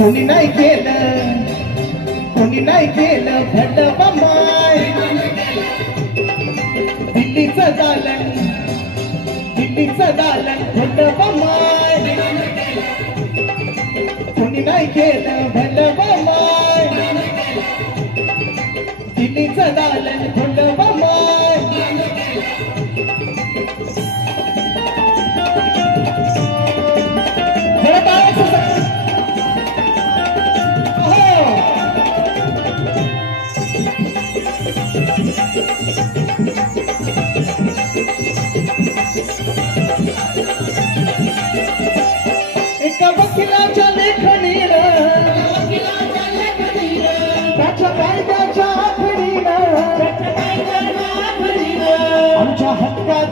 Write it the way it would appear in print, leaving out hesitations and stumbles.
कोणी नाही केलं भलं बमाय दिल्लीचं दालन भलं बमाय कोणी नाही केलं भलं बमाय दिल्लीचं दालन भलं बमाय एका वकिलाच्या लेखणीनं त्याच्या कायद्याच्या आखणीनं आमच्या हक्काचं